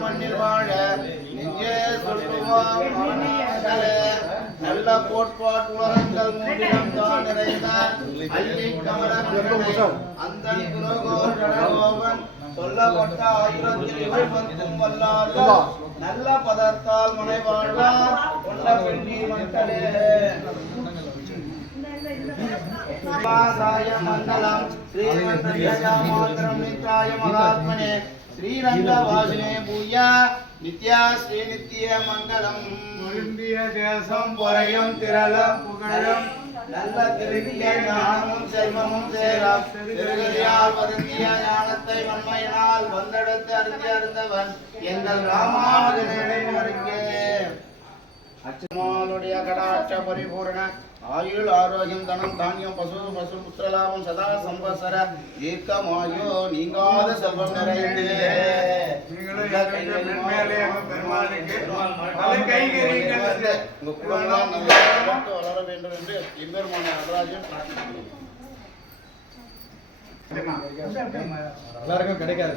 மண்ணில் வாழ இங்கே சொல்லுவோம் நல்ல கோட்பாட்டு உலகங்கள் மூன்றிடம் தான் நிறைந்தார் அள்ளி கமல அந்த குணகோபன் சொல்லப்பட்ட ஆயிரத்தில் இவள் வந்தும் வல்லாத நல்ல பதத்தால் மனை வாழ்வார் பெண்ணி மக்களே. மண்டலம். ஸ்ரீமந்திராய மகாத்மனே. ஸ்ரீரங்கவாசினே பூயா நித்யா ஸ்ரீ நித்திய மண்டலம் இந்திய தேசம் பொறையும் திரளும் புகழும். நல்ல திருவிய ஞானமும் செல்வமும் சேரம். திருவிழியால் வருந்திய ஞானத்தை வன்மையினால் வந்தெடுத்து அருந்தி அருந்தவன் எங்கள் ராமானுஜனை மறுக்கே. அச்சுமாலுடைய கடாட்ச பரிபூரண ஆயுள் ஆரோக்கியம் தனம் தானியம் பசு பசு புத்திரலாபம் சதா சம்பசர ஏக்கமாயோ நீங்காத செல்வம் நிறைந்து. உங்க குடும்பம் நல்லா வளர வேண்டும் என்று எம்பெருமான நடராஜன் எல்லாருக்கும் கிடைக்காது.